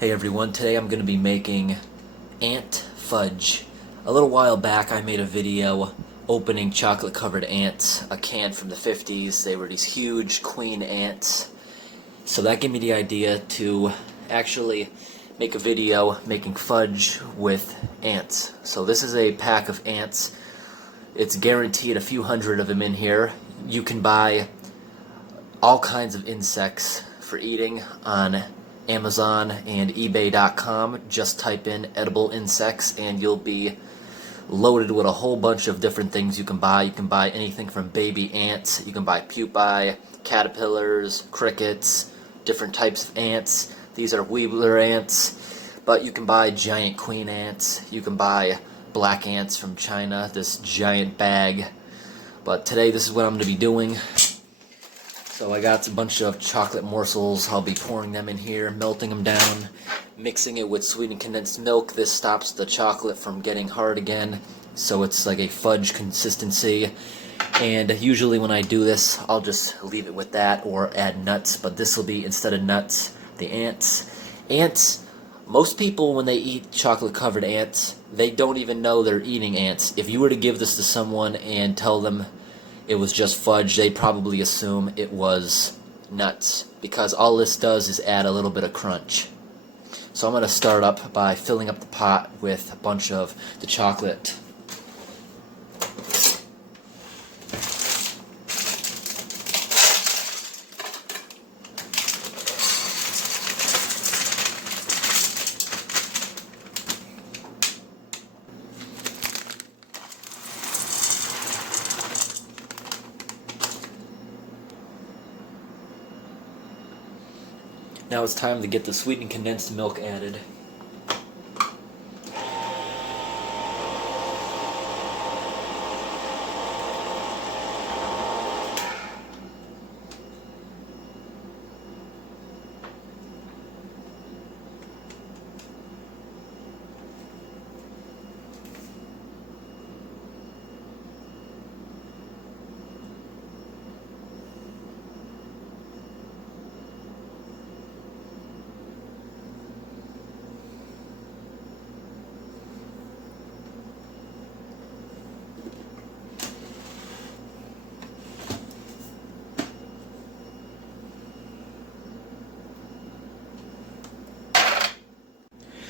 Hey everyone, today I'm going to be making ant fudge. A little while back I made a video opening chocolate covered ants, a can from the 50s. They were these huge queen ants. So that gave me the idea to actually make a video making fudge with ants. So this is a pack of ants. It's guaranteed a few hundred of them in here. You can buy all kinds of insects for eating on Amazon and eBay.com. Just type in edible insects and you'll be loaded with a whole bunch of different things you can buy. You can buy anything from baby ants, you can buy pupae, caterpillars, crickets, different types of ants. These are Weebler ants, but you can buy giant queen ants. You can buy black ants from China, this giant bag. But today this is what I'm going to be doing. So I got a bunch of chocolate morsels. I'll be pouring them in here, melting them down, mixing it with sweetened condensed milk. This stops the chocolate from getting hard again, so it's like a fudge consistency. And usually when I do this, I'll just leave it with that or add nuts, but this will be, instead of nuts, the ants. Ants, most people when they eat chocolate covered ants, they don't even know they're eating ants. If you were to give this to someone and tell them it was just fudge, they'd probably assume it was nuts, because all this does is add a little bit of crunch. So I'm going to start up by filling up the pot with a bunch of the chocolate. Now it's time to get the sweetened condensed milk added.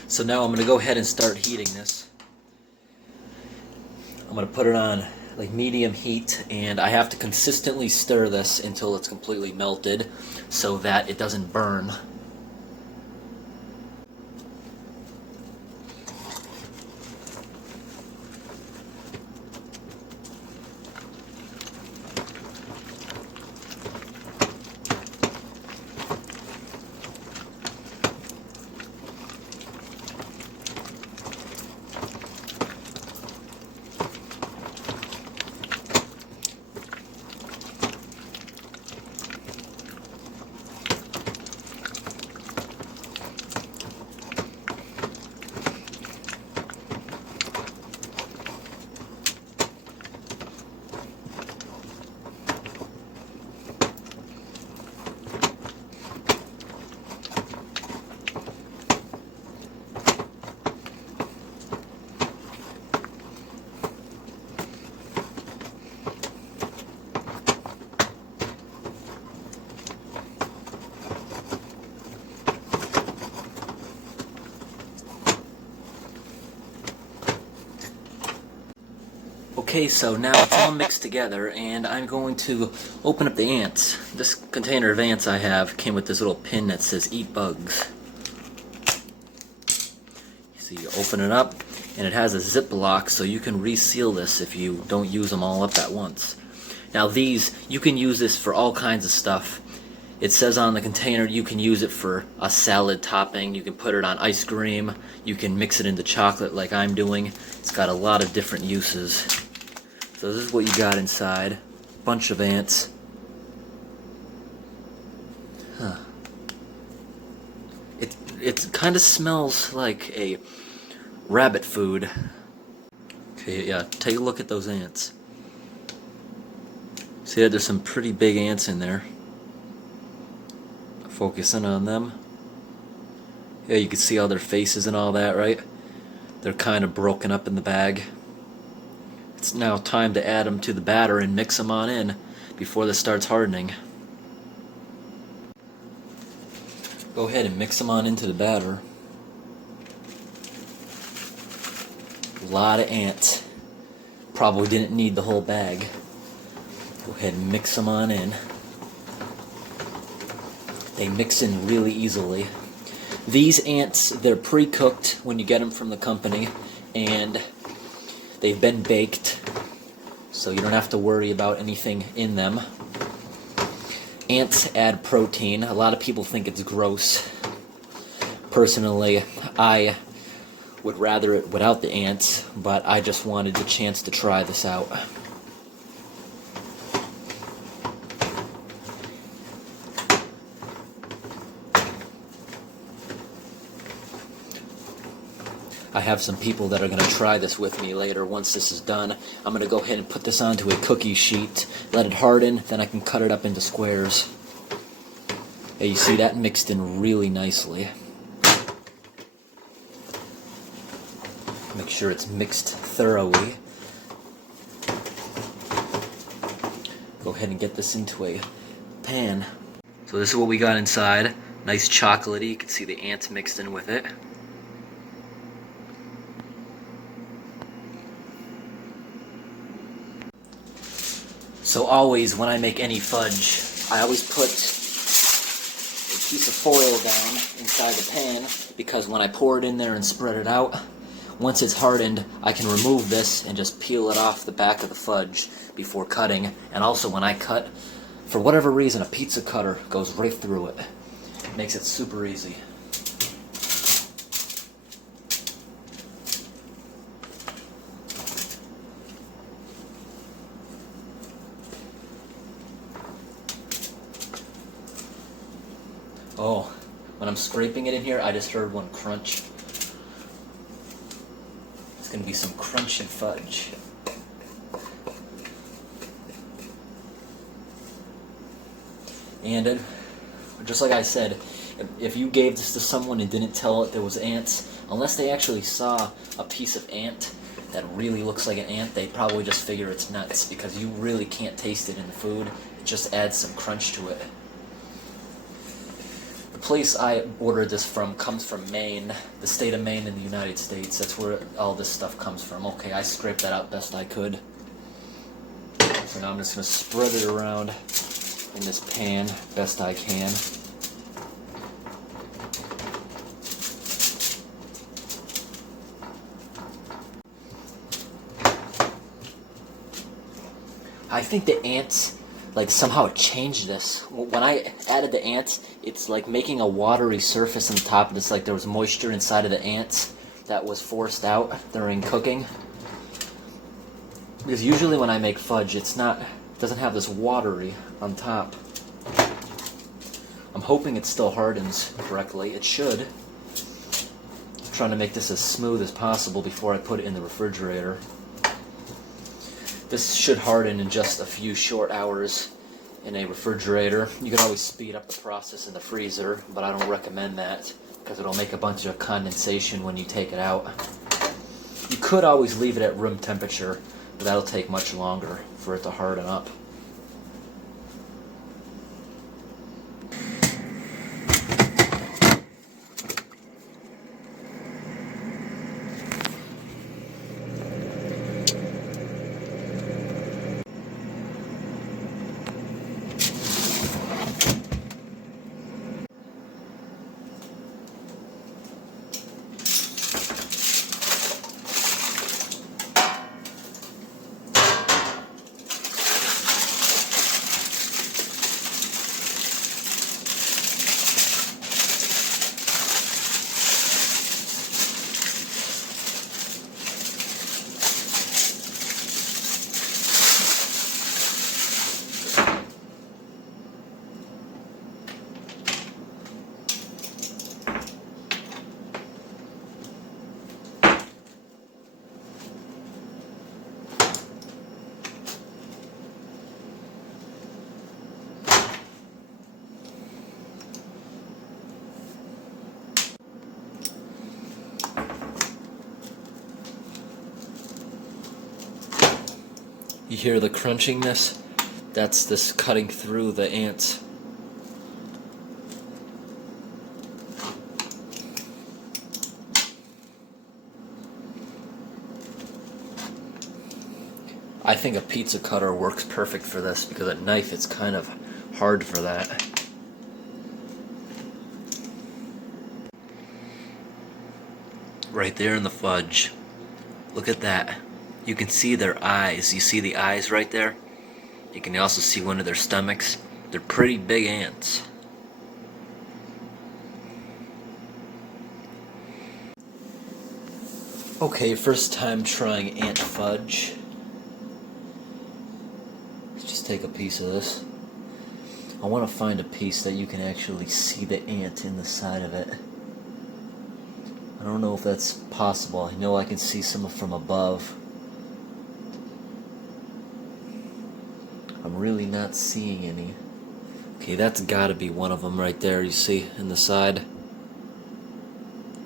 So now I'm going to go ahead and start heating this. I'm going to put it on like medium heat, and I have to consistently stir this until it's completely melted so that it doesn't burn. Okay, so now it's all mixed together, and I'm going to open up the ants. This container of ants I have came with this little pin that says "Eat Bugs." So you open it up, and it has a zip lock, so you can reseal this if you don't use them all up at once. Now these, you can use this for all kinds of stuff. It says on the container you can use it for a salad topping, you can put it on ice cream, you can mix it into chocolate like I'm doing. It's got a lot of different uses. So this is what you got inside. Bunch of ants. Huh. It kind of smells like a rabbit food. Okay, yeah, take a look at those ants. See that there's some pretty big ants in there. Focusing on them. Yeah, you can see all their faces and all that, right? They're kind of broken up in the bag. It's now time to add them to the batter and mix them on in before this starts hardening. Go ahead and mix them on into the batter. A lot of ants. Probably didn't need the whole bag. Go ahead and mix them on in. They mix in really easily. These ants, they're pre-cooked when you get them from the company, and they've been baked, so you don't have to worry about anything in them. Ants add protein. A lot of people think it's gross. Personally, I would rather it without the ants, but I just wanted the chance to try this out. I have some people that are going to try this with me later. Once this is done, I'm going to go ahead and put this onto a cookie sheet, let it harden, then I can cut it up into squares. Yeah, you see that mixed in really nicely. Make sure it's mixed thoroughly. Go ahead and get this into a pan. So this is what we got inside. Nice chocolatey. You can see the ants mixed in with it. So always, when I make any fudge, I always put a piece of foil down inside the pan, because when I pour it in there and spread it out, once it's hardened, I can remove this and just peel it off the back of the fudge before cutting. And also when I cut, for whatever reason, a pizza cutter goes right through it. It makes it super easy. Oh, when I'm scraping it in here, I just heard one crunch. It's going to be some crunchy fudge. And just like I said, if you gave this to someone and didn't tell it there was ants, unless they actually saw a piece of ant that really looks like an ant, they'd probably just figure it's nuts, because you really can't taste it in the food. It just adds some crunch to it. The place I ordered this from comes from Maine, the state of Maine in the United States. That's where all this stuff comes from. Okay, I scraped that out best I could. So now I'm just going to spread it around in this pan best I can. I think the ants, like, somehow it changed this. When I added the ants, it's like making a watery surface on top, and it's like there was moisture inside of the ants that was forced out during cooking. Because usually when I make fudge, it doesn't have this watery on top. I'm hoping it still hardens correctly. It should. I'm trying to make this as smooth as possible before I put it in the refrigerator. This should harden in just a few short hours in a refrigerator. You can always speed up the process in the freezer, but I don't recommend that because it'll make a bunch of condensation when you take it out. You could always leave it at room temperature, but that'll take much longer for it to harden up. You hear the crunchingness? That's this cutting through the ants. I think a pizza cutter works perfect for this because a knife it's kind of hard for that. Right there in the fudge. Look at that. You can see their eyes. You see the eyes right there? You can also see one of their stomachs. They're pretty big ants. Okay, first time trying ant fudge. Let's just take a piece of this. I want to find a piece that you can actually see the ant in the side of it. I don't know if that's possible. I know I can see some from above. I'm really not seeing any. Okay, that's gotta be one of them right there, you see, in the side.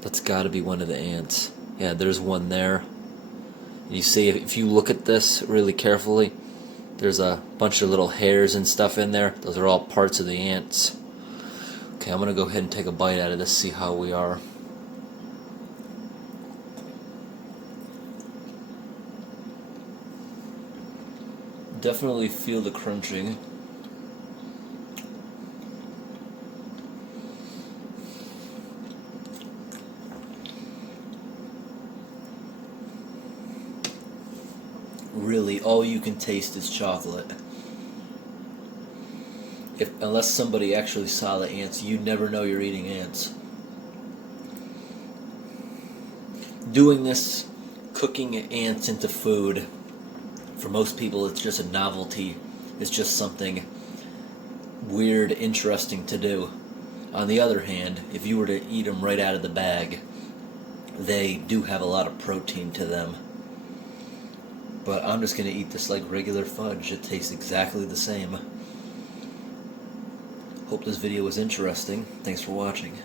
That's gotta be one of the ants. Yeah, there's one there. You see, if you look at this really carefully, there's a bunch of little hairs and stuff in there. Those are all parts of the ants. Okay, I'm gonna go ahead and take a bite out of this, see how we are. Definitely feel the crunching. Really, all you can taste is chocolate. Unless somebody actually saw the ants, you never know you're eating ants. Doing this, cooking ants into food, for most people it's just a novelty. It's just something weird, interesting to do. On the other hand, if you were to eat them right out of the bag, they do have a lot of protein to them. But I'm just going to eat this like regular fudge. It tastes exactly the same. Hope this video was interesting. Thanks for watching.